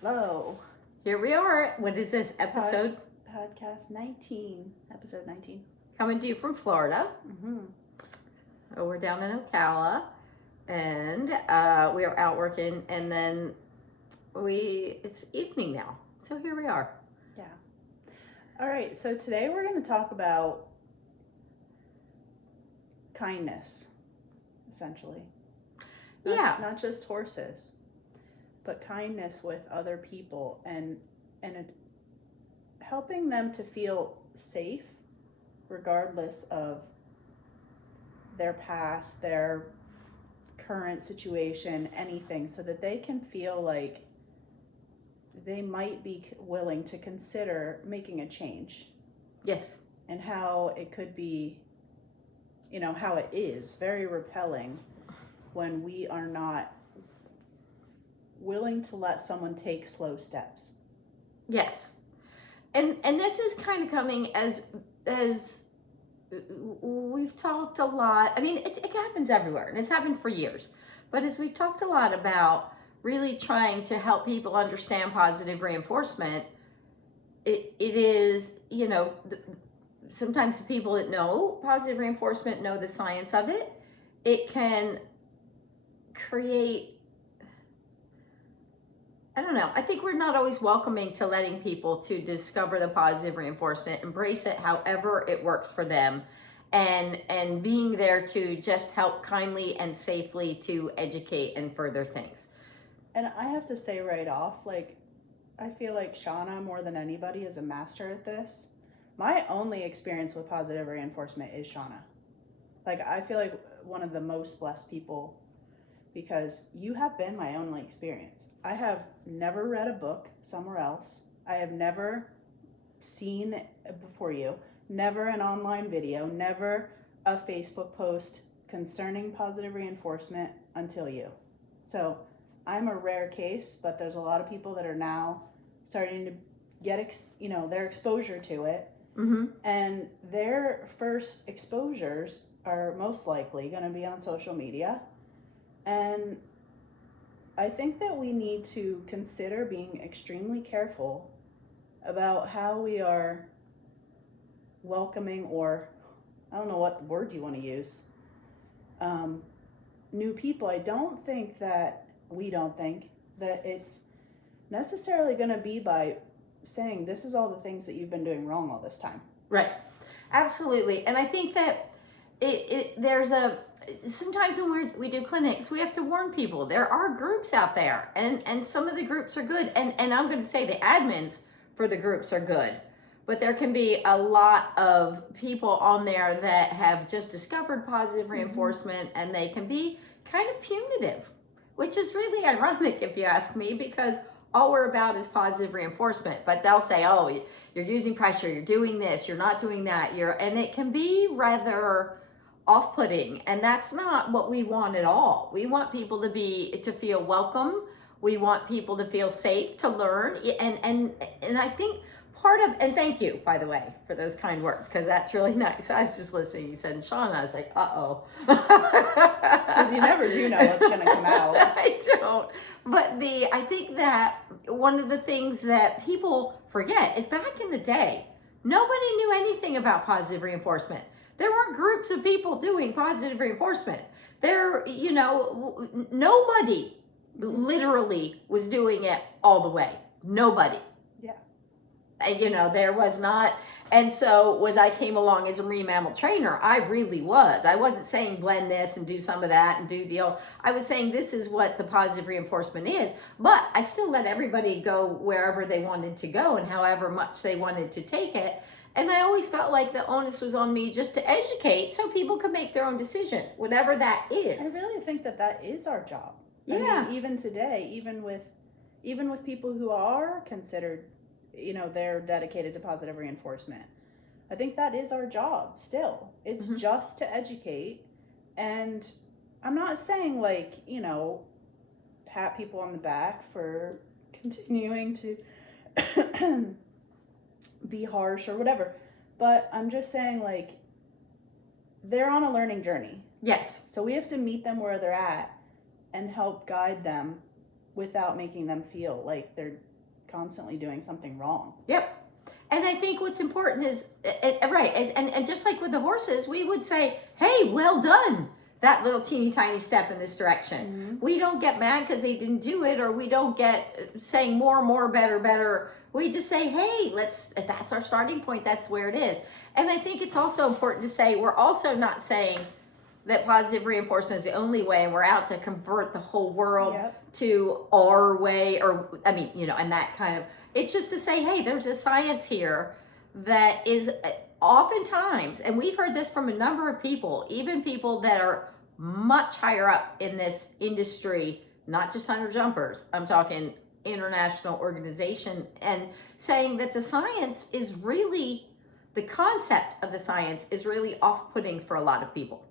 Hello. Here we are. What is this episode? Podcast 19. Episode 19. Coming to you from Florida. Mm-hmm. Oh, we're down in Ocala, and we are out working, and then it's evening now. So here we are. Yeah. All right. So today we're going to talk about kindness, essentially. Not just horses, but kindness with other people and helping them to feel safe regardless of their past, their current situation, anything, so that they can feel like they might be willing to consider making a change. Yes. And how it could be, how it is very repelling when we are not willing to let someone take slow steps. Yes. And this is kind of coming as we've talked a lot. I mean, it happens everywhere, and it's happened for years. But as we've talked a lot about really trying to help people understand positive reinforcement, it is, sometimes the people that know positive reinforcement know the science of it. It can create, I don't know, I think we're not always welcoming to letting people to discover the positive reinforcement, embrace it however it works for them, and being there to just help kindly and safely to educate and further things. And I have to say right off, I feel like Shauna, more than anybody, is a master at this. My only experience with positive reinforcement is Shauna. I feel like one of the most blessed people, because you have been my only experience. I have never read a book somewhere else. I have never seen before you, never an online video, never a Facebook post concerning positive reinforcement until you. So I'm a rare case, but there's a lot of people that are now starting to get, their exposure to it. Mm-hmm. And their first exposures are most likely going to be on social media. And I think that we need to consider being extremely careful about how we are welcoming, or I don't know what word you want to use, new people. We don't think that it's necessarily going to be by saying this is all the things that you've been doing wrong all this time. Right. Absolutely. And I think that there's sometimes when we do clinics, we have to warn people. There are groups out there, and some of the groups are good. And I'm going to say the admins for the groups are good. But there can be a lot of people on there that have just discovered positive reinforcement, and they can be kind of punitive, which is really ironic if you ask me, because all we're about is positive reinforcement. But they'll say, oh, you're using pressure, you're doing this, you're not doing that, and it can be rather off-putting, and that's not what we want at all. We want people to feel welcome. We want people to feel safe, to learn, and I think part of, and thank you, by the way, for those kind words, because that's really nice. I was just listening. You said Sean, I was like, uh-oh. Because you never do know what's going to come out. I don't. But I think that one of the things that people forget is back in the day, nobody knew anything about positive reinforcement. There weren't groups of people doing positive reinforcement. Nobody literally was doing it all the way. Nobody. There was not. And so I came along as a marine mammal trainer. I really was. I wasn't saying blend this and do some of that and do I was saying this is what the positive reinforcement is, but I still let everybody go wherever they wanted to go and however much they wanted to take it. And I always felt like the onus was on me just to educate so people could make their own decision, whatever that is. I really think that is our job. Yeah. I mean, even today, even with people who are considered, they're dedicated to positive reinforcement, I think that is our job still. It's just to educate. And I'm not saying pat people on the back for continuing to be harsh or whatever, but I'm just saying they're on a learning journey. Yes. So we have to meet them where they're at and help guide them without making them feel like they're constantly doing something wrong. Yep. And I think what's important is, right, and just like with the horses, we would say, hey, well done, that little teeny tiny step in this direction. We don't get mad because they didn't do it, or we don't get saying more, better. We just say, hey, that's our starting point. That's where it is. And I think it's also important to say, we're also not saying that positive reinforcement is the only way and we're out to convert the whole world to our way, or, I mean, and that kind of, it's just to say, hey, there's a science here that is oftentimes, and we've heard this from a number of people, even people that are much higher up in this industry, not just hunter jumpers, I'm talking international organization, and saying that the science is really, the concept of the science is really off-putting for a lot of people,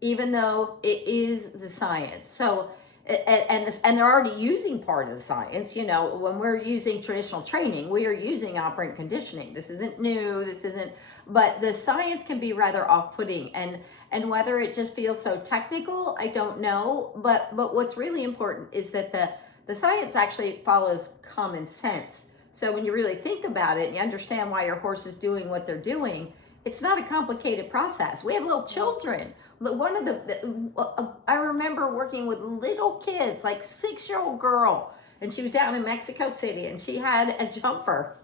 even though it is the science. So, and they're already using part of the science. When we're using traditional training, we are using operant conditioning. This isn't new. But the science can be rather off-putting, and whether it just feels so technical, I don't know. But what's really important is that the science actually follows common sense. So when you really think about it, and you understand why your horse is doing what they're doing, it's not a complicated process. We have little children. I remember working with little kids, like 6-year-old girl, and she was down in Mexico City, and she had a jumper,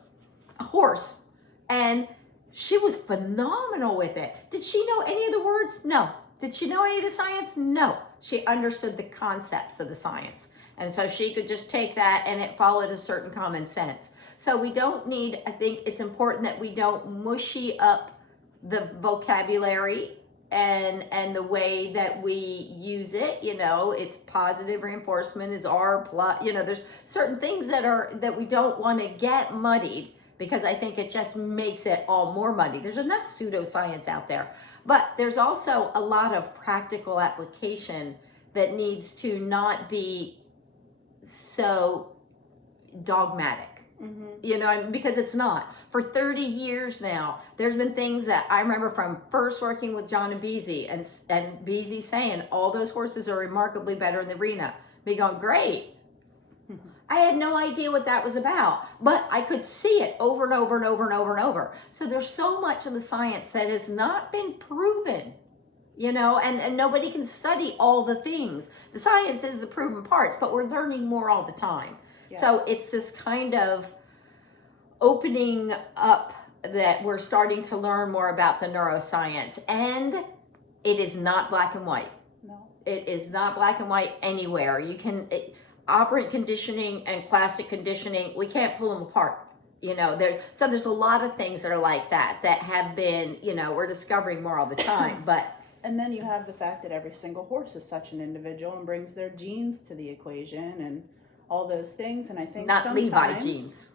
a horse, and she was phenomenal with it. Did she know any of the words? No. Did she know any of the science? No. She understood the concepts of the science, and so she could just take that, and it followed a certain common sense. So we don't need, I think it's important that we don't mushy up the vocabulary and the way that we use it. It's positive reinforcement is R plus, there's certain things that we don't want to get muddied, because I think it just makes it all more muddy. There's enough pseudoscience out there, but there's also a lot of practical application that needs to not be so dogmatic. Because it's not. For 30 years now, there's been things that I remember from first working with John and Beezy, and Beezy saying all those horses are remarkably better in the arena. Me going, great. I had no idea what that was about, but I could see it over and over and over and over and over. So there's so much of the science that has not been proven, and nobody can study all the things. The science is the proven parts, but we're learning more all the time. Yeah. So it's this kind of opening up that we're starting to learn more about the neuroscience, and it is not black and white. No. It is not black and white anywhere. Operant conditioning and classic conditioning, we can't pull them apart. There's a lot of things that are like that have been, we're discovering more all the time, but. And then you have the fact that every single horse is such an individual and brings their genes to the equation and all those things, and I think not sometimes Levi genes.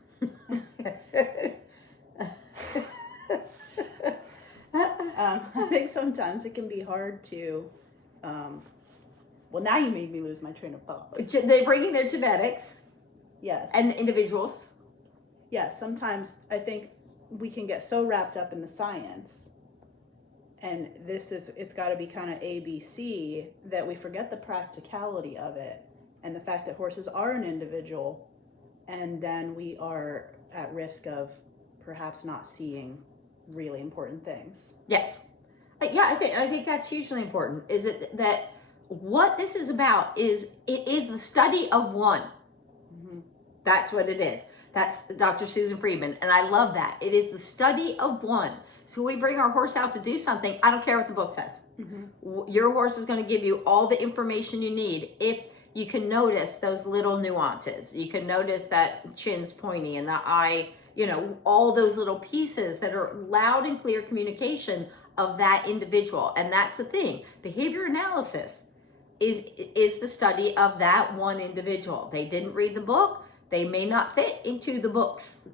I think sometimes it can be hard to. Well, now you made me lose my train of thought. They're bringing their genetics. Yes. And individuals. Yes. Sometimes I think we can get so wrapped up in the science, and it's got to be kind of ABC, that we forget the practicality of it. And the fact that horses are an individual, and then we are at risk of perhaps not seeing really important things. Yes. I think that's hugely important. Is it that what this is about is the study of one. Mm-hmm. That's what it is. That's Dr. Susan Friedman, and I love that. It is the study of one. So we bring our horse out to do something. I don't care what the book says. Mm-hmm. Your horse is going to give you all the information you need if you can notice those little nuances. You can notice that chin's pointy and the eye, all those little pieces that are loud and clear communication of that individual. And that's the thing. Behavior analysis is the study of that one individual. They didn't read the book. They may not fit into the book's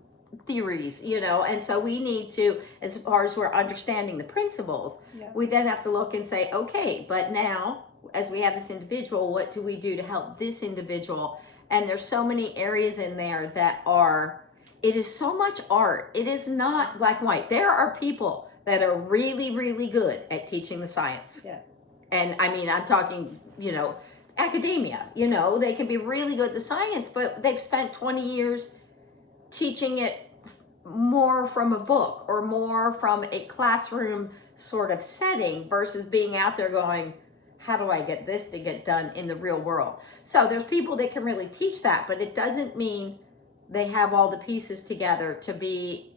theories, and so we need to, as far as we're understanding the principles, we then have to look and say, okay, but now, as we have this individual, what do we do to help this individual? And there's so many areas in there that it is so much art. It is not black and white. There are people that are really, really good at teaching the science. Yeah. And I mean, I'm talking, academia. They can be really good at the science, but they've spent 20 years teaching it more from a book or more from a classroom sort of setting versus being out there going, how do I get this to get done in the real world? So there's people that can really teach that, but it doesn't mean they have all the pieces together to be,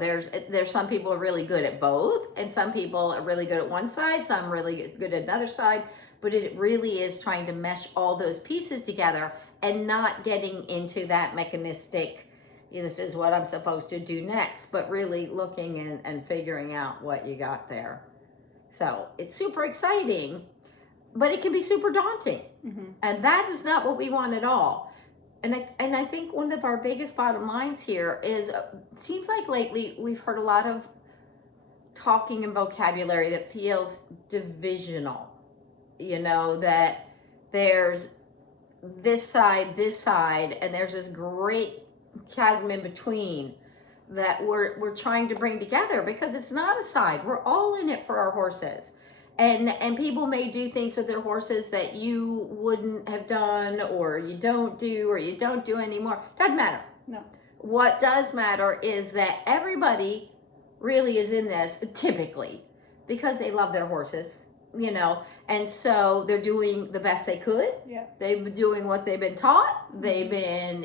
there's some people are really good at both, and some people are really good at one side, some really good at another side, but it really is trying to mesh all those pieces together and not getting into that mechanistic, this is what I'm supposed to do next, but really looking and figuring out what you got there. So it's super exciting, but it can be super daunting. Mm-hmm. And that is not what we want at all. And I think one of our biggest bottom lines here is, it seems like lately we've heard a lot of talking and vocabulary that feels divisional. That there's this side, and there's this great chasm in between that we're trying to bring together, because it's not a side. We're all in it for our horses. And people may do things with their horses that you wouldn't have done, or you don't do anymore. Doesn't matter. No. What does matter is that everybody really is in this typically because they love their horses, and so they're doing the best they could. Yeah. They've been doing what they've been taught. They've been,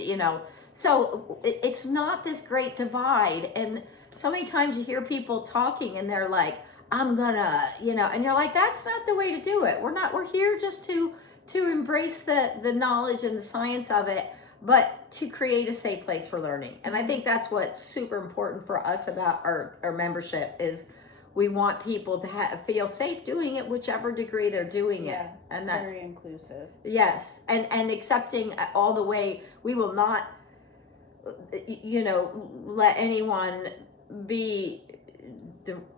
so it's not this great divide. And so many times you hear people talking and they're like, I'm gonna, and you're like, that's not the way to do it. We're here just to embrace the knowledge and the science of it, but to create a safe place for learning. And I think that's what's super important for us about our membership is we want people to feel safe doing it, whichever degree they're doing it. And that's very inclusive. Yes. And accepting all the way. We will not, let anyone be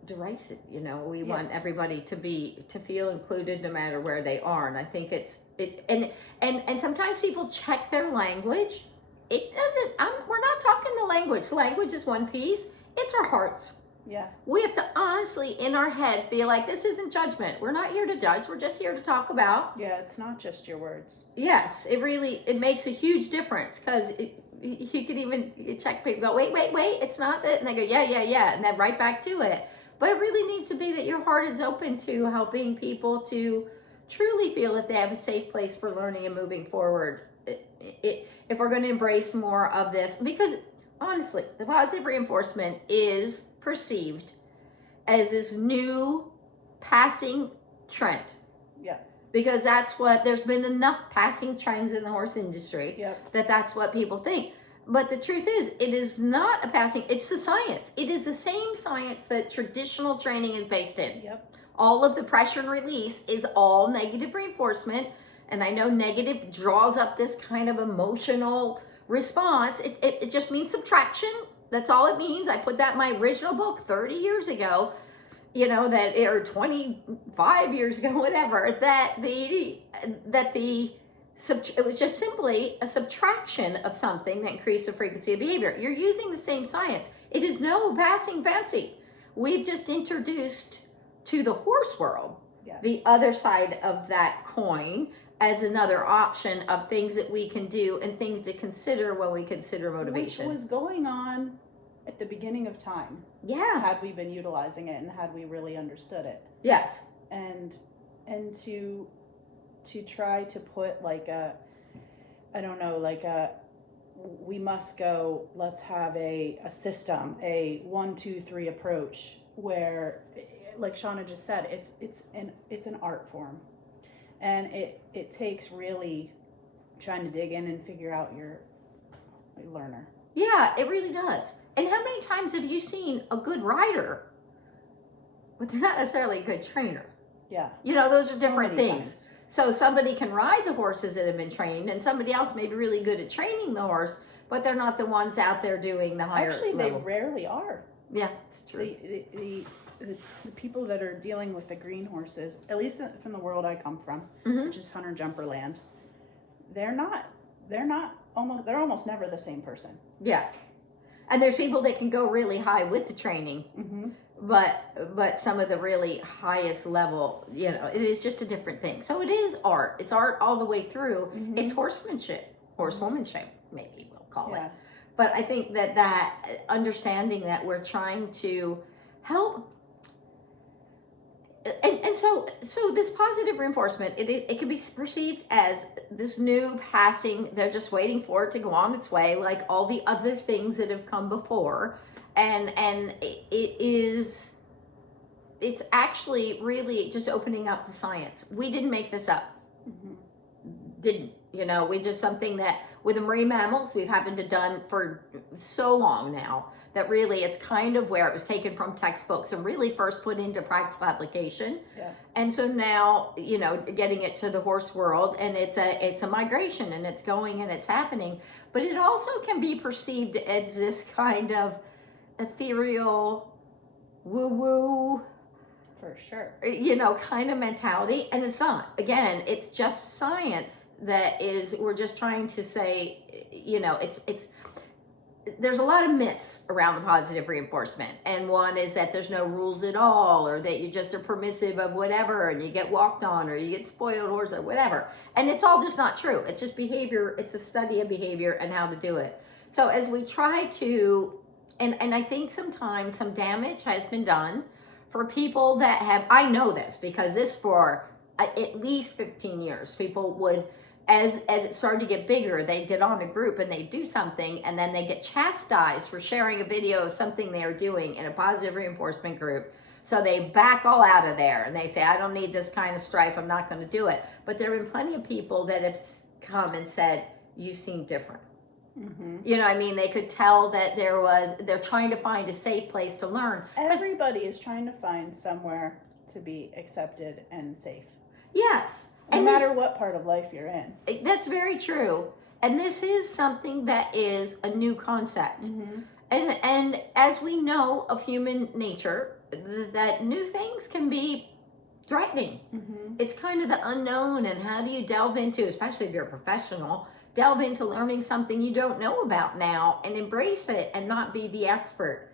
derisive. We want everybody to feel included no matter where they are. And I think it's and sometimes people check their language. It doesn't, we're not talking the language. Language is one piece. It's our hearts. Yeah. We have to honestly in our head feel like this isn't judgment. We're not here to judge. We're just here to talk about. Yeah, it's not just your words. Yes, it makes a huge difference, because you can even check people, go, wait, it's not that, and they go, yeah, and then right back to it. But it really needs to be that your heart is open to helping people to truly feel that they have a safe place for learning and moving forward. If we're going to embrace more of this, because honestly, the positive reinforcement is perceived as this new passing trend. Yeah. Because there's been enough passing trends in the horse industry that's what people think. But the truth is, it is not a passing, it's the science. It is the same science that traditional training is based in. Yep. All of the pressure and release is all negative reinforcement. And I know negative draws up this kind of emotional response. It just means subtraction. That's all it means. I put that in my original book 30 years ago. Or 25 years ago, whatever, it was just simply a subtraction of something that increased the frequency of behavior. You're using the same science. It is no passing fancy. We've just introduced to the horse world the other side of that coin as another option of things that we can do and things to consider when we consider motivation. Which was going on at the beginning of time. Yeah. Had we been utilizing it and had we really understood it. Yes. And to try to put we must go, let's have a system, a 1, 2, 3 approach where, like Shauna just said, it's an art form. And it takes really trying to dig in and figure out your learner. Yeah, it really does. And how many times have you seen a good rider, but they're not necessarily a good trainer? Yeah. Those are different things. Times. So somebody can ride the horses that have been trained, and somebody else may be really good at training the horse, but they're not the ones out there doing the higher Actually, level. they rarely are. Yeah, it's true. The people that are dealing with the green horses, at least from the world I come from, which is hunter jumper land, they're almost never the same person. Yeah. And there's people that can go really high with the training, but some of the really highest level, it is just a different thing. So it is art. It's art all the way through. Mhm. It's horsewomanship, maybe we'll call it. Yeah. But I think that understanding that we're trying to help. And so this positive reinforcement, it can be perceived as this new passing. They're just waiting for it to go on its way, like all the other things that have come before. And it's actually really just opening up the science. We didn't make this up. Mhm. Didn't, we just something that with the marine mammals we've happened to done for so long now that really it's kind of where it was taken from textbooks and really first put into practical application. Yeah. And so now, getting it to the horse world, and it's a migration, and it's going and it's happening, but it also can be perceived as this kind of ethereal, woo-woo, For sure. kind of mentality. And it's not. Again, it's just science we're just trying to say, there's a lot of myths around the positive reinforcement. And one is that there's no rules at all, or that you just are permissive of whatever, and you get walked on, or you get spoiled horse, or whatever. And it's all just not true. It's just behavior. It's a study of behavior and how to do it. So as we try to, and I think sometimes some damage has been done for people that have, I know this because this for at least 15 years, people would, as it started to get bigger, they'd get on a group and they'd do something, and then they get chastised for sharing a video of something they are doing in a positive reinforcement group. So they back all out of there and they say, I don't need this kind of strife, I'm not going to do it. But there have been plenty of people that have come and said, you seem different. Mm-hmm. They could tell that they're trying to find a safe place to learn. Everybody is trying to find somewhere to be accepted and safe. Yes. No matter what part of life you're in. That's very true. And this is something that is a new concept. Mm-hmm. And as we know of human nature, that new things can be threatening. Mm-hmm. It's kind of the unknown, and how do you delve into, especially if you're a professional, delve into learning something you don't know about now and embrace it and not be the expert.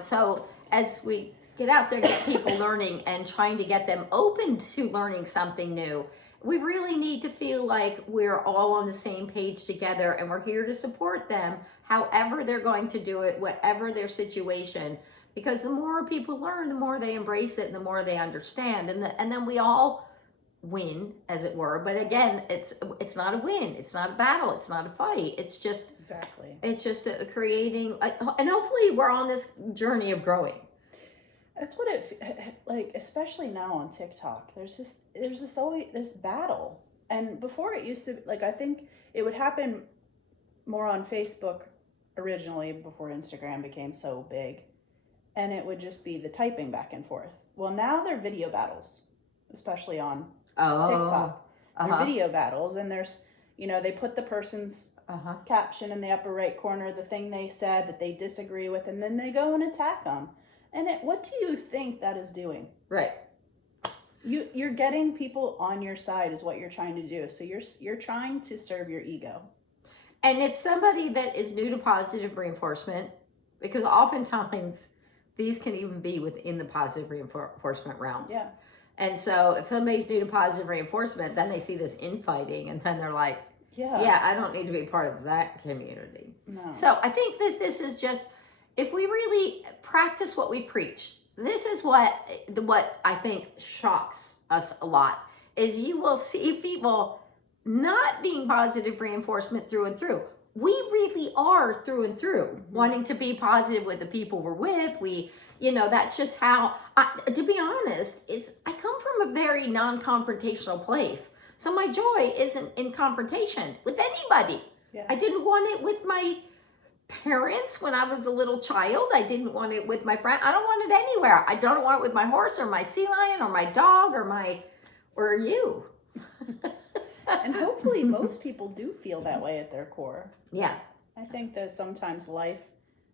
So as we get out there and get people learning and trying to get them open to learning something new, we really need to feel like we're all on the same page together, and we're here to support them however they're going to do it, whatever their situation. Because the more people learn, the more they embrace it and the more they understand. And then we all win, as it were. But again, it's not a win. It's not a battle. It's not a fight. It's just exactly. It's just creating, and hopefully we're on this journey of growing. That's what it like, especially now on TikTok. There's always this battle, and before it used to I think it would happen more on Facebook originally before Instagram became so big, and it would just be the typing back and forth. Well, now they're video battles, especially on TikTok. They're video battles, and there's they put the person's caption in the upper right corner, the thing they said that they disagree with, and then they go and attack them. And what do you think that is doing? Right. You're getting people on your side is what you're trying to do. So you're trying to serve your ego. And if somebody that is new to positive reinforcement, because oftentimes these can even be within the positive reinforcement realms. Yeah. And so if somebody's new to positive reinforcement, then they see this infighting, and then they're like, yeah, I don't need to be part of that community. No. So I think this is just, if we really practice what we preach, this is what I think shocks us a lot, is you will see people not being positive reinforcement through and through. We really are through and through, wanting to be positive with the people we're with. That's just how, to be honest, I come from a very non-confrontational place. So my joy isn't in confrontation with anybody. Yeah. I didn't want it with my parents when I was a little child. I didn't want it with my friend. I don't want it anywhere. I don't want it with my horse or my sea lion or my dog or you. And hopefully most people do feel that way at their core. Yeah. I think that sometimes life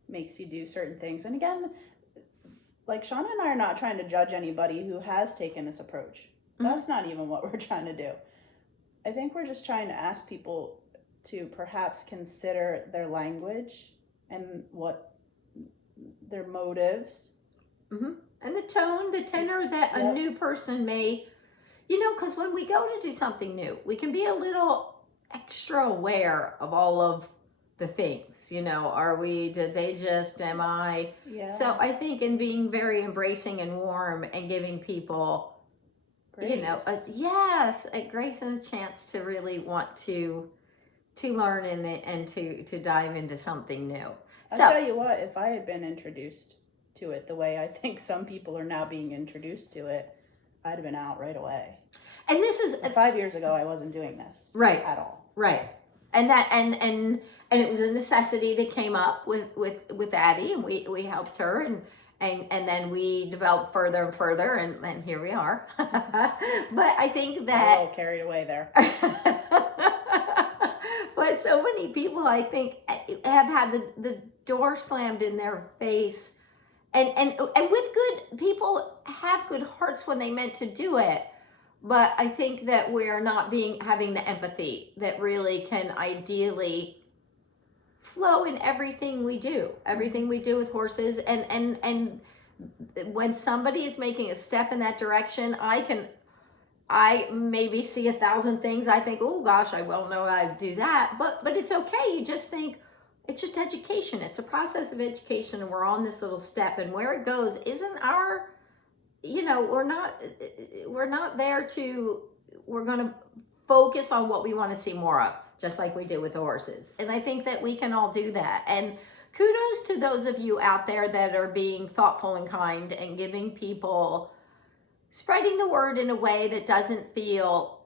makes you do certain things. And again, like Shauna and I are not trying to judge anybody who has taken this approach. That's not even what we're trying to do. I think we're just trying to ask people to perhaps consider their language and what their motives Mm-hmm. And the tone, the tenor that a Yep. new person may, because when we go to do something new, we can be a little extra aware of all of the things. Did they just, am I? Yeah. So I think in being very embracing and warm and giving people, Grace. a grace and a chance to really want to learn and to dive into something new. I'll tell you what, if I had been introduced to it the way I think some people are now being introduced to it, I'd have been out right away. And this is 5 years ago, I wasn't doing this right at all. Right. And that and it was a necessity that came up with Addie, and we helped her, and then we developed further and further, and here we are. But I think that a little carried away there. But so many people, I think, have had the door slammed in their face, and with good people have good hearts when they meant to do it. But I think that we're not having the empathy that really can ideally flow in everything we do with horses. And when somebody is making a step in that direction, I maybe see 1,000 things. I think, oh gosh, I won't know how to do that. But it's okay. You just think it's just education. It's a process of education, and we're on this little step. And where it goes isn't our. We're not there to. We're going to focus on what we want to see more of, just like we do with the horses. And I think that we can all do that. And kudos to those of you out there that are being thoughtful and kind and giving people, spreading the word in a way that doesn't feel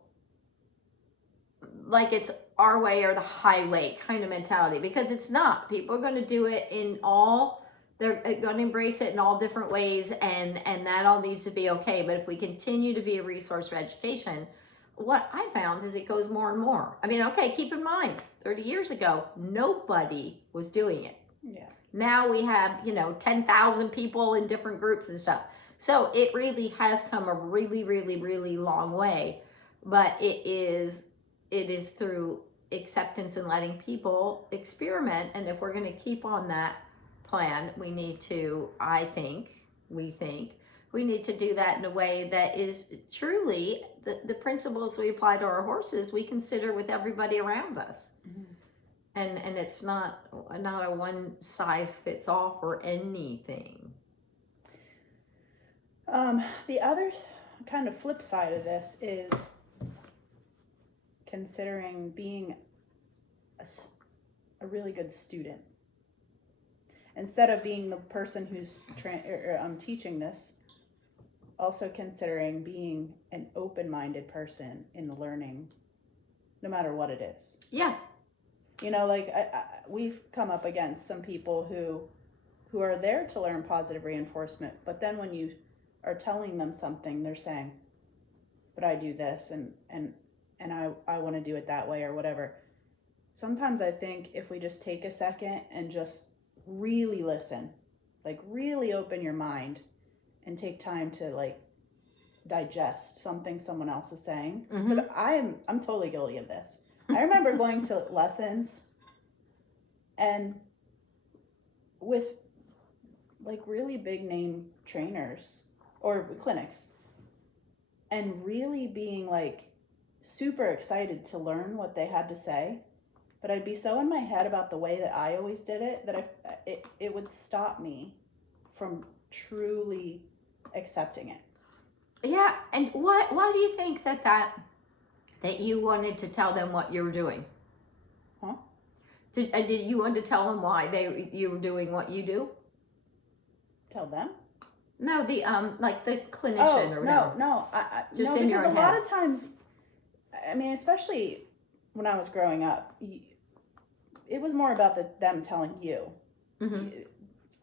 like it's our way or the highway kind of mentality, because it's not. People are going to do it they're going to embrace it in all different ways, and that all needs to be okay. But if we continue to be a resource for education, what I found is it goes more and more. I mean, okay, keep in mind, 30 years ago, nobody was doing it. Yeah. Now we have, 10,000 people in different groups and stuff. So it really has come a really, really, really long way. But it is through acceptance and letting people experiment. And if we're going to keep on that plan, we need to, we need to do that in a way that is truly the principles we apply to our horses, we consider with everybody around us. Mm-hmm. And it's not a one size fits all for anything. The other kind of flip side of this is considering being a really good student. Instead of being the person who's teaching this, also considering being an open-minded person in the learning, no matter what it is. Yeah. We've come up against some people who are there to learn positive reinforcement, but then when you are telling them something, they're saying, but I do this and I want to do it that way or whatever. Sometimes I think if we just take a second and just really listen, really open your mind and take time to digest something someone else is saying. Because I'm totally guilty of this. I remember going to lessons and with really big name trainers or clinics and really being super excited to learn what they had to say. But I'd be so in my head about the way that I always did it that it would stop me from truly accepting it. Yeah, and why do you think that you wanted to tell them what you were doing? Huh? Did you want to tell them why you were doing what you do? Tell them? No, the clinician or whatever. No, Just no, in because your a lot of times, I mean, especially when I was growing up, it was more about them telling you. Mm-hmm.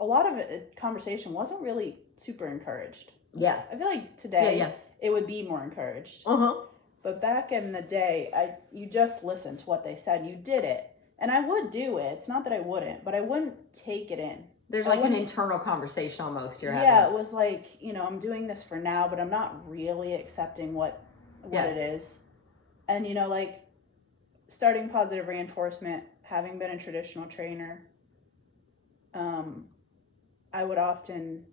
A lot of conversation wasn't really super encouraged. Yeah. I feel like today it would be more encouraged. Uh-huh. But back in the day, you just listened to what they said. You did it. And I would do it. It's not that I wouldn't, but I wouldn't take it in. There's an internal conversation almost you're having. Yeah, it was I'm doing this for now, but I'm not really accepting what it is. And, starting positive reinforcement, having been a traditional trainer, I would often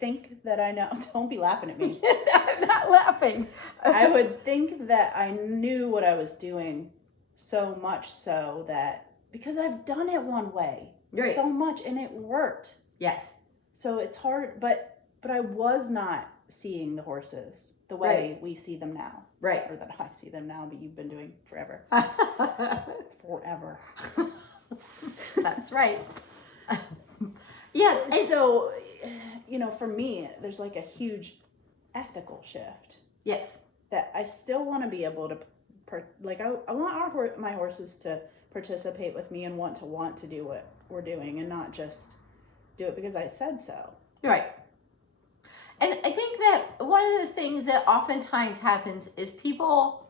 think that I know. Don't be laughing at me. I'm not laughing. I would think that I knew what I was doing, so much so that because I've done it one way Right. so much and it worked. Yes. So it's hard, but I was not seeing the horses the way we see them now. Right. Or that I see them now, but you've been doing forever. Forever. That's right. Yes. So, for me, there's like a huge ethical shift Yes. that I still want to be able to, I want my horses to participate with me and want to do what we're doing and not just do it because I said so. Right. And I think that one of the things that oftentimes happens is people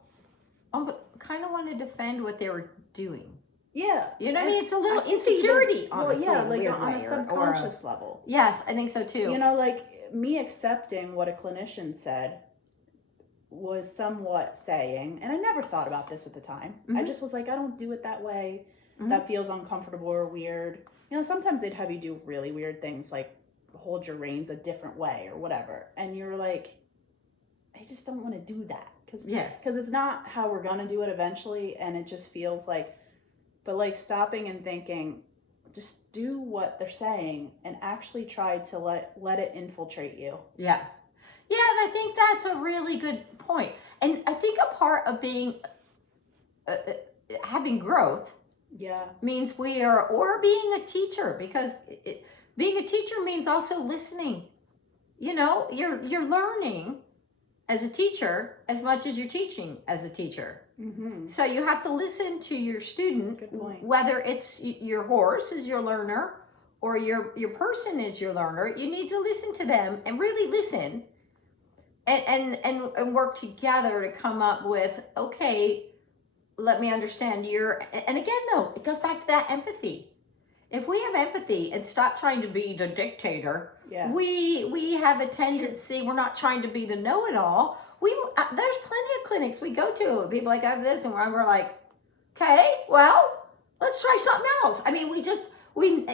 kind of want to defend what they were doing. Yeah. You know what I mean? It's a little insecurity, honestly. Well, yeah, like on a subconscious level. Yes, I think so too. Like me accepting what a clinician said was somewhat saying, and I never thought about this at the time. Mm-hmm. I just was like, I don't do it that way. Mm-hmm. That feels uncomfortable or weird. Sometimes they'd have you do really weird things like hold your reins a different way or whatever. And you're like, I just don't want to do that. Because it's not how we're going to do it eventually. And it just feels like, but like stopping and thinking, just do what they're saying and actually try to let it infiltrate you. Yeah. Yeah, and I think that's a really good point. And I think a part of being, having growth means being a teacher, because being a teacher means also listening. You're learning as a teacher as much as you're teaching as a teacher. Mm-hmm. So you have to listen to your student, whether it's your horse is your learner or your person is your learner. You need to listen to them and really listen and work together to come up with, okay, let me understand and again though, it goes back to that empathy. If we have empathy and stop trying to be the dictator, we have a tendency, we're not trying to be the know-it-all. There's plenty of clinics we go to, people like, I have this, and we're like, okay, well, let's try something else. I mean,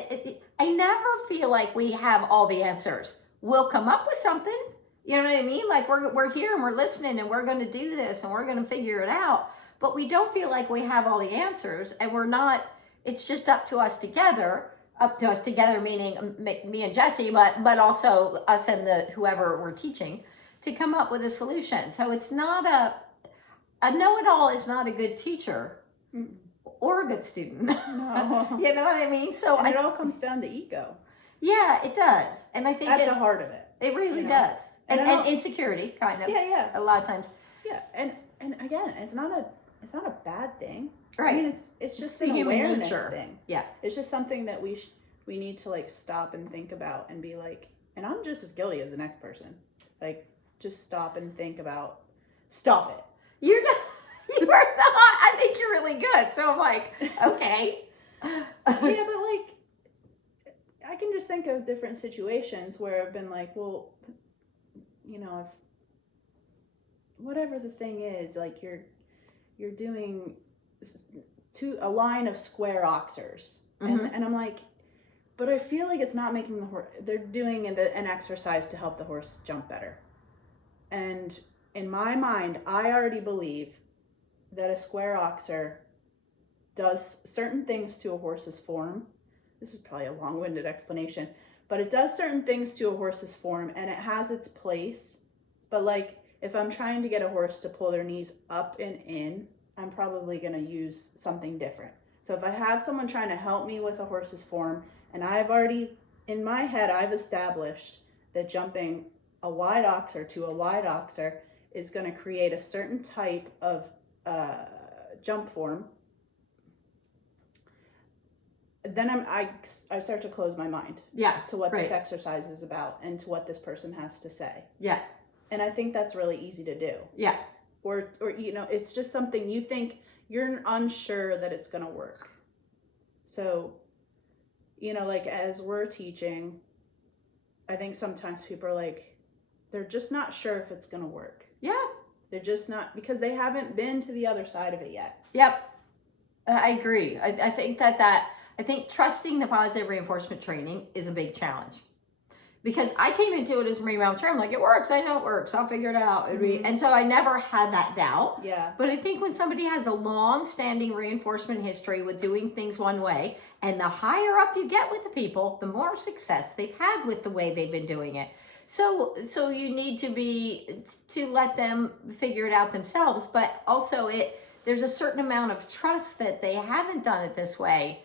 I never feel like we have all the answers. We'll come up with something, you know what I mean? Like we're here and we're listening and we're going to do this and we're going to figure it out, but we don't feel like we have all the answers, and we're not, it's just up to us together, meaning me and Jesse, but also us and whoever we're teaching, to come up with a solution. So it's not a know-it-all is not a good teacher or a good student. No. You know what I mean? So it all comes down to ego. Yeah, it does. And I think at the heart of it. It really does. And insecurity, kind of. Yeah. A lot of times. Yeah. And again, it's not a bad thing. Right. I mean, it's just the an human awareness nature thing. Yeah. It's just something that we need to like stop and think about and be like, and I'm just as guilty as the next person. Like, just stop and think about, stop it. You're not, I think you're really good. So I'm like, okay. Yeah, but like, I can just think of different situations where I've been like, well, if whatever the thing is, like you're doing a line of square oxers. Mm-hmm. And I'm like, but I feel like it's not making the horse, they're doing an exercise to help the horse jump better. And in my mind, I already believe that a square oxer does certain things to a horse's form. This is probably a long-winded explanation, but it does certain things to a horse's form and it has its place. But like, if I'm trying to get a horse to pull their knees up and in, I'm probably going to use something different. So if I have someone trying to help me with a horse's form, and I've already, in my head, I've established that jumping a wide oxer to a wide oxer is going to create a certain type of jump form, then I start to close my mind to what this exercise is about and to what this person has to say. Yeah. And I think that's really easy to do. Yeah. Or it's just something you think you're unsure that it's going to work. So, like as we're teaching, I think sometimes people are like, they're just not sure if it's going to work. Yeah. They're just not, because they haven't been to the other side of it yet. Yep. I agree. I think I think trusting the positive reinforcement training is a big challenge, because I came into it as Marie Montreal. I'm like, it works. I know it works. I'll figure it out. And so I never had that doubt. Yeah. But I think when somebody has a long-standing reinforcement history with doing things one way, and the higher up you get with the people, the more success they've had with the way they've been doing it. So you need to let them figure it out themselves. But also there's a certain amount of trust that they haven't done it this way.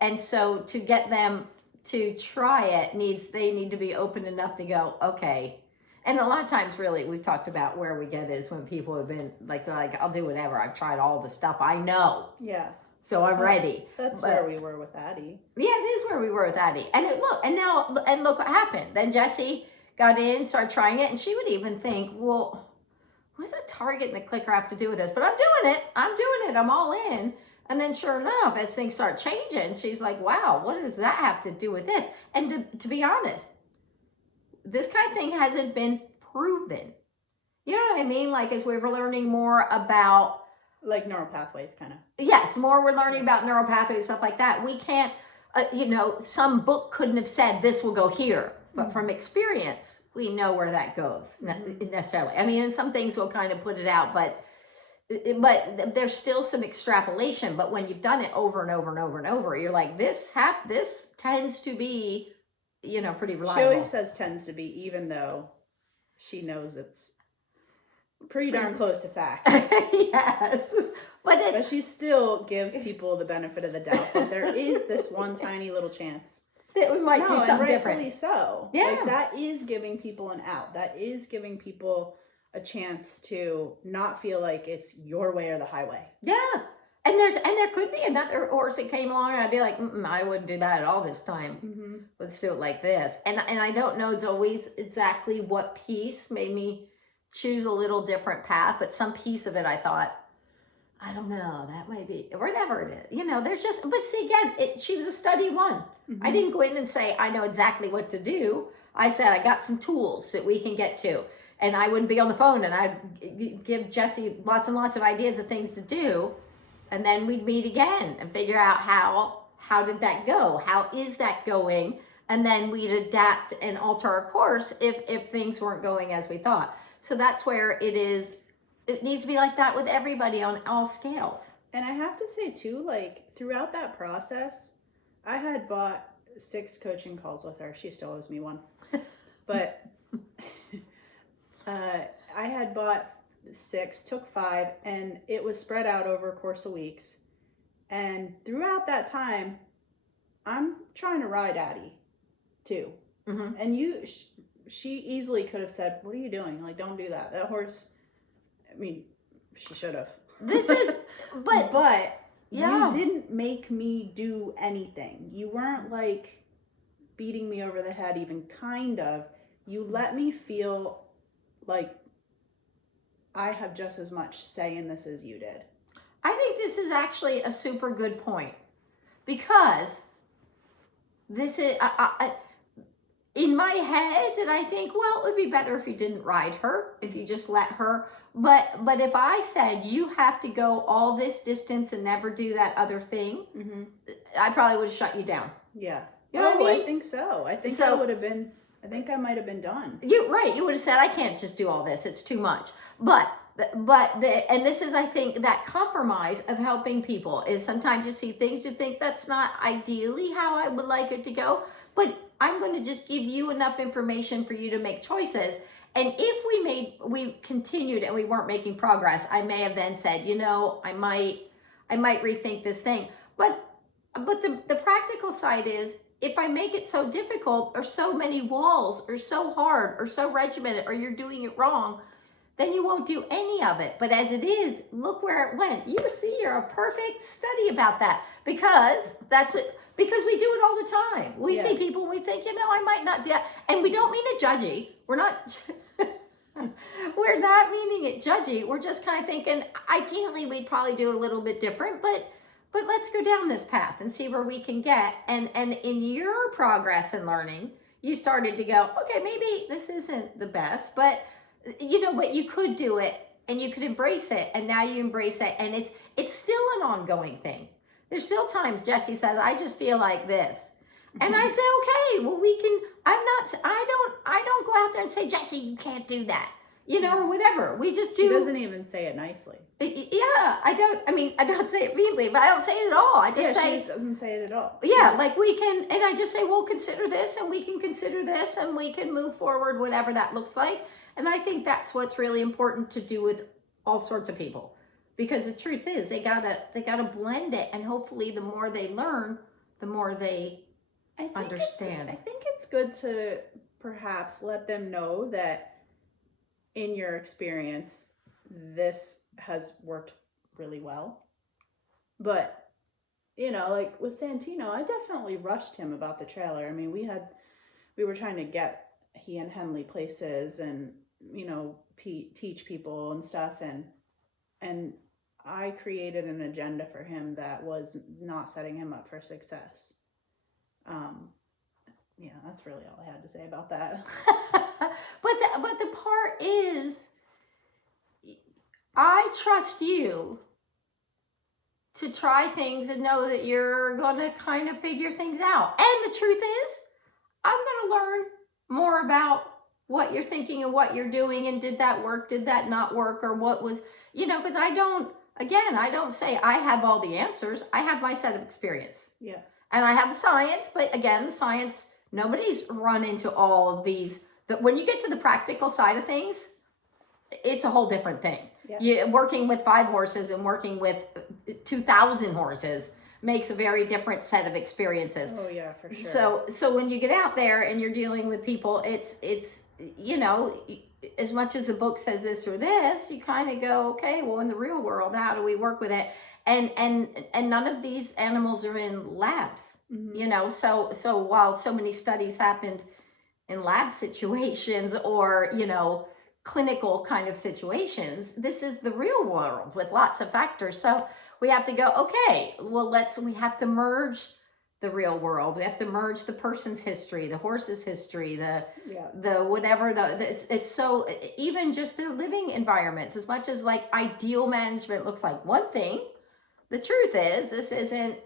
And so to get them to try it they need to be open enough to go, okay. And a lot of times, really, we've talked about where we get is when people have been like, they're like, I'll do whatever. I've tried all the stuff I know. Yeah. So I'm ready. That's where we were with Addie. Yeah, it is where we were with Addie. And look what happened. Then Jessie got in, started trying it, and she would even think, well, what does a target and the clicker have to do with this? But I'm doing it. I'm all in. And then sure enough, as things start changing, she's like, wow, what does that have to do with this? And to be honest, this kind of thing hasn't been proven. You know what I mean? Like, as we're learning more about... Like neural pathways, kind of. Yes, more we're learning about neural pathways, stuff like that. We can't, some book couldn't have said this will go here. But from experience, we know where that goes, necessarily. I mean, and some things will kind of put it out, but there's still some extrapolation. But when you've done it over and over and over and over, you're like, this tends to be, pretty reliable. She always says tends to be, even though she knows it's pretty darn close to fact. Yes. But she still gives people the benefit of the doubt that there is this one tiny little chance that we might do something different. Rightfully so. Yeah. Like, that is giving people an out. That is giving people a chance to not feel like it's your way or the highway. Yeah. And there could be another horse that came along and I'd be like, I wouldn't do that at all this time. Let's do it like this. And I don't know always exactly what piece made me choose a little different path, but some piece of it I thought, I don't know, that might be, whatever it is. There's just, but see, again, she was a study one. I didn't go in and say, I know exactly what to do. I said, I got some tools that we can get to. And I wouldn't be on the phone and I'd give Jessie lots and lots of ideas of things to do. And then we'd meet again and figure out how did that go? How is that going? And then we'd adapt and alter our course if things weren't going as we thought. So that's where it needs to be like that with everybody on all scales. And I have to say too, like, throughout that process, I had bought 6 coaching calls with her. She still owes me one. But I had bought 6, took 5, and it was spread out over a course of weeks. And throughout that time, I'm trying to ride Addie too. And she easily could have said, what are you doing? Like, don't do that. That horse, I mean, she should have. But you didn't make me do anything. You weren't like beating me over the head, even kind of. You let me feel like I have just as much say in this as you did. I think this is actually a super good point, because this is, in my head, and I think, well, it would be better if you didn't ride her, if you just let her. But if I said you have to go all this distance and never do that other thing, I probably would have shut you down. Yeah. You know what I mean? I think so. I think I think I might have been done. You're right. You would have said, I can't just do all this. It's too much. And this is, I think, that compromise of helping people is sometimes you see things you think that's not ideally how I would like it to go, but I'm going to just give you enough information for you to make choices. And if we continued and we weren't making progress, I may have then said, I might rethink this thing. But the practical side is, if I make it so difficult or so many walls or so hard or so regimented or you're doing it wrong, then you won't do any of it. But as it is, look where it went. You're a perfect study about that, because because we do it all the time. We see people and we think, I might not do that. And we don't mean it judgy. We're not meaning it judgy. We're just kind of thinking, ideally, we'd probably do it a little bit different, but let's go down this path and see where we can get. And in your progress and learning, you started to go, okay, maybe this isn't the best, but but you could do it and you could embrace it. And now you embrace it. And it's still an ongoing thing. There's still times Jessie says, I just feel like this. And I say, okay, well, we can, I don't go out there and say, Jesse, you can't do that, you know, or whatever. We just do. He doesn't even say it nicely. Yeah, I don't say it meanly, but I don't say it at all. I just say. She just doesn't say it at all. Yeah, like we can, and I just say, well, consider this, and we can consider this, and we can move forward, whatever that looks like. And I think that's what's really important to do with all sorts of people. Because the truth is, they gotta blend it, and hopefully the more they learn, the more they understand. I think it's good to perhaps let them know that in your experience, this has worked really well. But, you know, like with Santino, I definitely rushed him about the trailer. I mean, we were trying to get he and Henley places and, you know, teach people and stuff. And I created an agenda for him that was not setting him up for success. Yeah, that's really all I had to say about that. But the part is, I trust you to try things and know that you're going to kind of figure things out. And the truth is, I'm going to learn more about what you're thinking and what you're doing, and did that work, did that not work, or what was, you know, because I don't say I have all the answers. I have my set of experience. Yeah. And I have the science, but again, science, nobody's run into all of these. When you get to the practical side of things, it's a whole different thing. Yeah. Working with 5 horses and working with 2,000 horses makes a very different set of experiences. Oh yeah, for sure. So when you get out there and you're dealing with people, it's you know, as much as the book says this or this, you kind of go, okay, well, in the real world, how do we work with it? And none of these animals are in labs, you know. So while so many studies happened in lab situations or, you know, clinical kind of situations, this is the real world with lots of factors. So we have to go, okay, well, we have to merge the real world. We have to merge the person's history, the horse's history, the whatever, it's so, even just their living environments, as much as like ideal management looks like one thing, the truth is this isn't,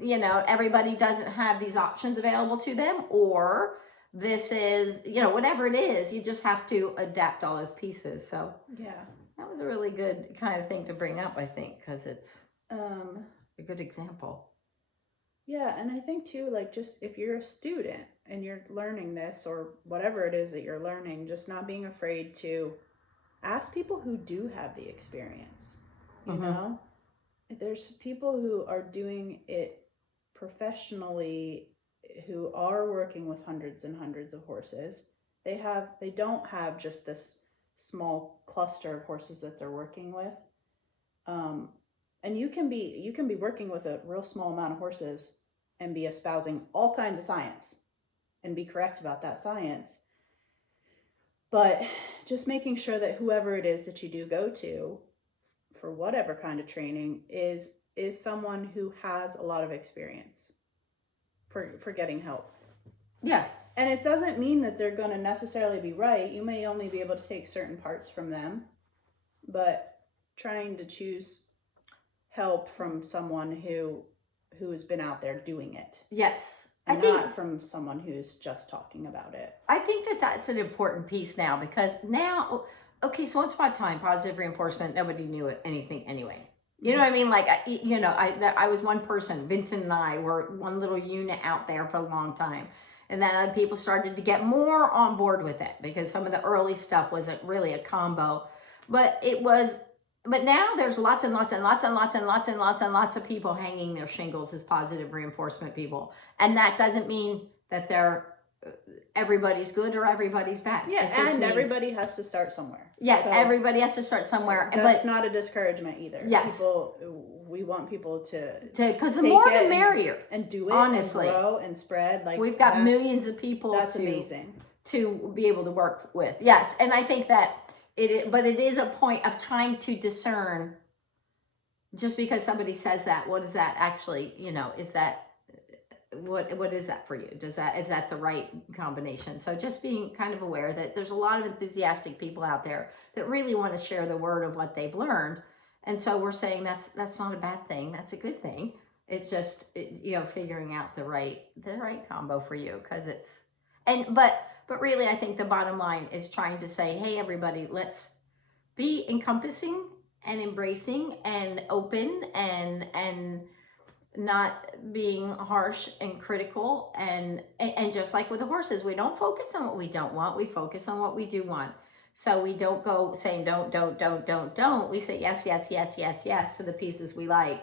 you know, everybody doesn't have these options available to them, or this is, you know, whatever it is, you just have to adapt all those pieces. So yeah, that was a really good kind of thing to bring up, I think, because it's a good example. Yeah, and I think too, like, just if you're a student and you're learning this or whatever it is that you're learning, just not being afraid to ask people who do have the experience, you know? There's people who are doing it professionally, who are working with hundreds and hundreds of horses. They don't have just this small cluster of horses that they're working with. And you can be working with a real small amount of horses and be espousing all kinds of science and be correct about that science. But just making sure that whoever it is that you do go to for whatever kind of training is someone who has a lot of experience for getting help. Yeah. And it doesn't mean that they're going to necessarily be right. You may only be able to take certain parts from them, but trying to choose help from someone who has been out there doing it. Yes. And not from someone who's just talking about it. I think that's an important piece now, because now, okay, so once upon a time, positive reinforcement, nobody knew anything anyway. You know what I mean? Like, you know, I was one person. Vincent and I were one little unit out there for a long time. And then people started to get more on board with it, because some of the early stuff wasn't really a combo. But now there's lots and lots and lots and lots and lots and lots and lots of people hanging their shingles as positive reinforcement people. And that doesn't mean that everybody's good or everybody's bad. Yeah, and everybody has to start somewhere. Yes, so everybody has to start somewhere. That's not a discouragement either. Yes. We want people to because the more the merrier. And do it, honestly, and grow and spread. Like, we've got millions of people. That's amazing to be able to work with. Yes, and I think that but it is a point of trying to discern. Just because somebody says that, what is that actually? You know, is that what is that for you? Is that the right combination? So just being kind of aware that there's a lot of enthusiastic people out there that really want to share the word of what they've learned. And so we're saying that's not a bad thing. That's a good thing. It's just, figuring out the right combo for you, because but really, I think the bottom line is trying to say, hey, everybody, let's be encompassing and embracing and open and not being harsh and critical, and just like with the horses, we don't focus on what we don't want, we focus on what we do want. So we don't go saying don't. We say yes, yes, yes, yes, yes to the pieces we like.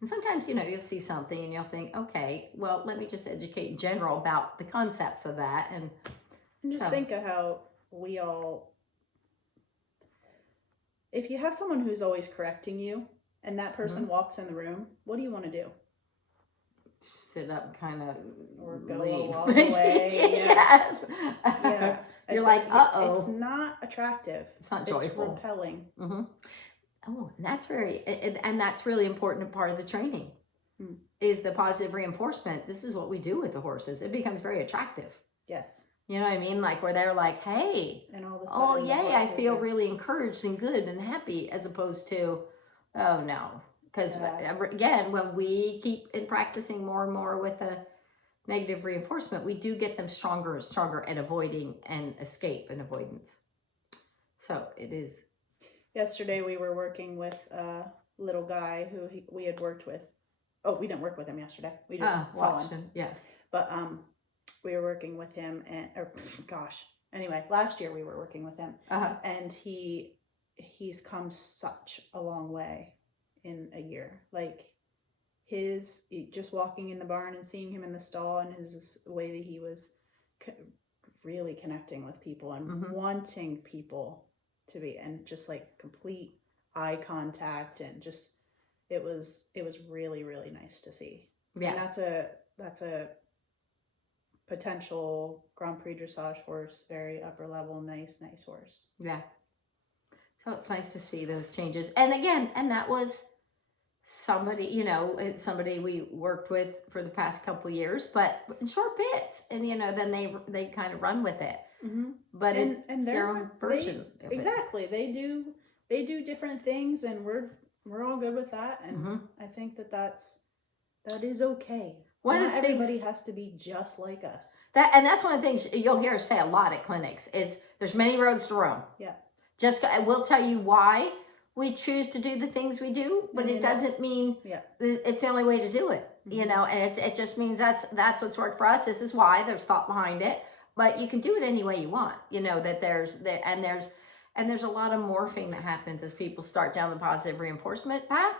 And sometimes, you'll see something and you'll think, okay, well, let me just educate in general about the concepts of that. And just think of how we all, if you have someone who's always correcting you and that person walks in the room, what do you want to do? Sit up, kind of, or go walk away. Yes. Yeah. You're like, uh-oh. It's not attractive. It's not joyful. It's repelling. Mm-hmm. Oh, and that's that's really important part of the training is the positive reinforcement. This is what we do with the horses. It becomes very attractive. Yes. You know what I mean? Like where they're like, hey, and all of a sudden, yay, I feel really encouraged and good and happy, as opposed to, oh no. Because again, when we keep practicing more and more with the negative reinforcement, we do get them stronger and stronger at avoiding and escape and avoidance. So it is. Yesterday we were working with a little guy who we had worked with. Oh, we didn't work with him yesterday. We just saw him. Yeah. But we were working with him, anyway, last year we were working with him, and he's come such a long way in a year. Like just walking in the barn and seeing him in the stall, and his way that he was really connecting with people and wanting people to be, and just like complete eye contact, and just it was really, really nice to see. Yeah. And that's a potential Grand Prix dressage horse, very upper level, nice horse. Yeah. So it's nice to see those changes. And again, that was somebody, somebody we worked with for the past couple of years, but in short bits, and then they kind of run with it. Mm-hmm. But it's their own version. Exactly. They do different things, and we're all good with that. And I think that is okay. Not everybody has to be just like us. That's one of the things you'll hear us say a lot at clinics is there's many roads to Rome. Yeah. We'll tell you why we choose to do the things we do, but it doesn't mean it's the only way to do it, and it just means that's what's worked for us. This is why there's thought behind it, but you can do it any way you want, that there's a lot of morphing that happens as people start down the positive reinforcement path.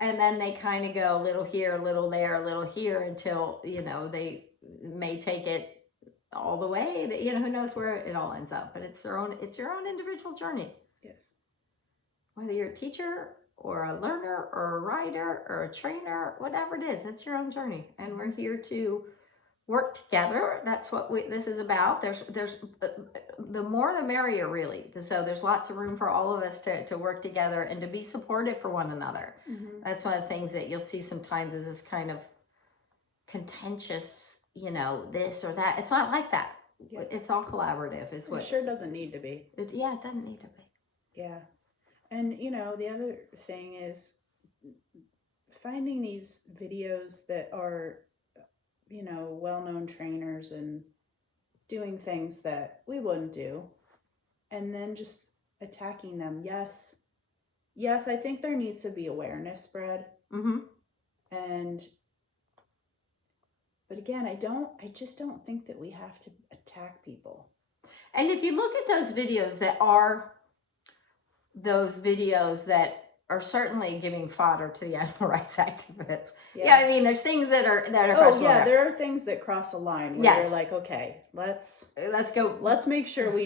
And then they kind of go a little here, a little there, a little here, until, they may take it all the way that, who knows where it all ends up, but it's your own individual journey. Yes. Whether you're a teacher or a learner or a rider or a trainer, whatever it is, it's your own journey. And we're here to work together. That's what this is about. There's the more the merrier, really. So there's lots of room for all of us to work together and to be supportive for one another. That's one of the things that you'll see sometimes is this kind of contentious, this or that. It's not like that. Yeah. It's all collaborative. It sure doesn't need to be. It doesn't need to be. Yeah. And, the other thing is finding these videos that are, well-known trainers and doing things that we wouldn't do, and then just attacking them. Yes, I think there needs to be awareness spread. But again, I just don't think that we have to attack people. And if you look at those videos that are certainly giving fodder to the animal rights activists. Yeah, I mean, there's things that are there are things that cross a line where you're like, okay, let's go. Let's make sure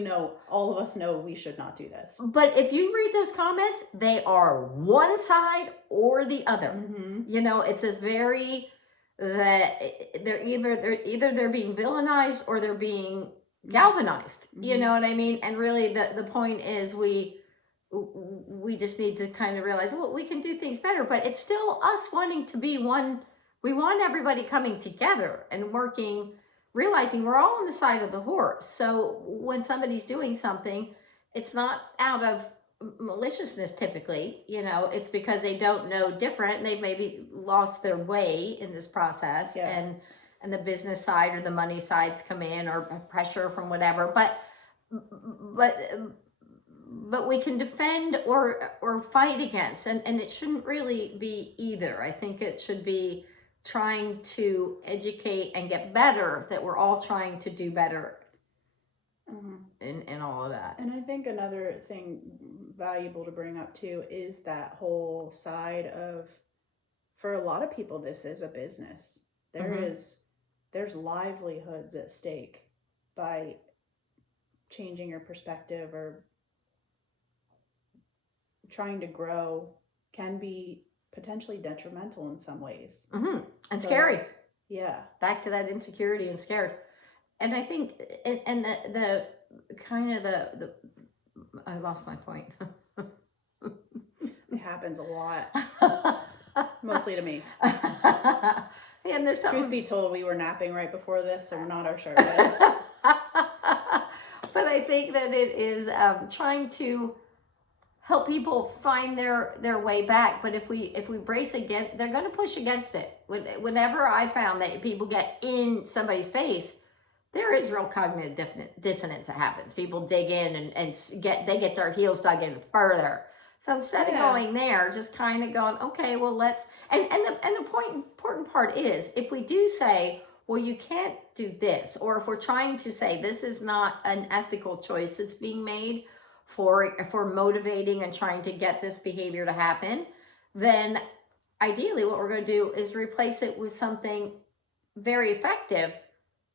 all of us know we should not do this. But if you read those comments, they are one side or the other. It's this very that they're either being villainized or they're being galvanized. You know what I mean? And really, the point is we just need to kind of realize, well, we can do things better, but it's still us wanting to be one. We want everybody coming together and working, realizing we're all on the side of the horse. So when somebody's doing something, it's not out of maliciousness typically. It's because they don't know different, and they've maybe lost their way in this process. Yeah. And the business side or the money sides come in, or pressure from whatever. But we can defend or fight against, and it shouldn't really be either. I think it should be trying to educate and get better, that we're all trying to do better in all of that. And I think another thing valuable to bring up too is that whole side of, for a lot of people, this is a business. There's livelihoods at stake by changing your perspective or trying to grow can be potentially detrimental in some ways. And so scary. Yeah. Back to that insecurity and scared. And I think, and the kind of the I lost my point. It happens a lot. Mostly to me. And there's something. Truth be told, we were napping right before this, so we're not our sharpest. But I think that it is trying to help people find their way back. But if we brace against, they're going to push against it. Whenever I found that people get in somebody's face, there is real cognitive dissonance that happens. People dig in and get their heels dug in further. So instead of going there, just kind of going, okay, well, let's, and the important part is, if we do say, well, you can't do this, or if we're trying to say this is not an ethical choice that's being made for motivating and trying to get this behavior to happen, then ideally what we're going to do is replace it with something very effective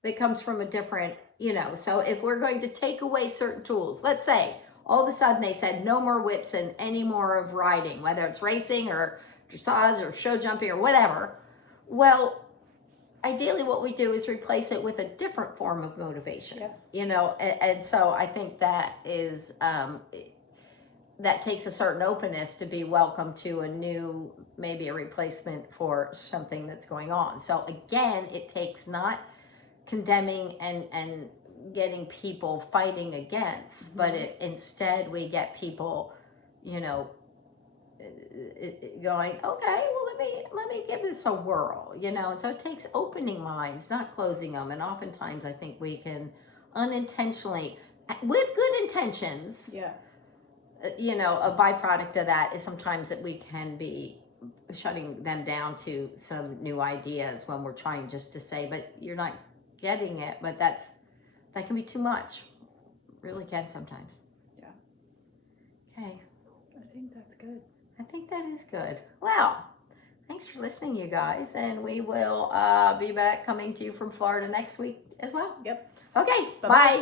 that comes from a different, so if we're going to take away certain tools, let's say all of a sudden they said no more whips and any more of riding, whether it's racing or dressage or show jumping or whatever. Well, ideally what we do is replace it with a different form of motivation. And so I think that is that takes a certain openness to be welcome to a new, maybe a replacement for something that's going on. So again, it takes not condemning and getting people fighting against, but instead we get people, going, okay, well, let me give this a whirl, and so it takes opening minds, not closing them. And oftentimes I think we can unintentionally, with good intentions, a byproduct of that is sometimes that we can be shutting them down to some new ideas when we're trying just to say, but you're not getting it. But that can be too much. Really can sometimes. Yeah. Okay. I think that's good. I think that is good. Well, thanks for listening, you guys. And we will be back coming to you from Florida next week as well. Yep. Okay. Bye-bye. Bye.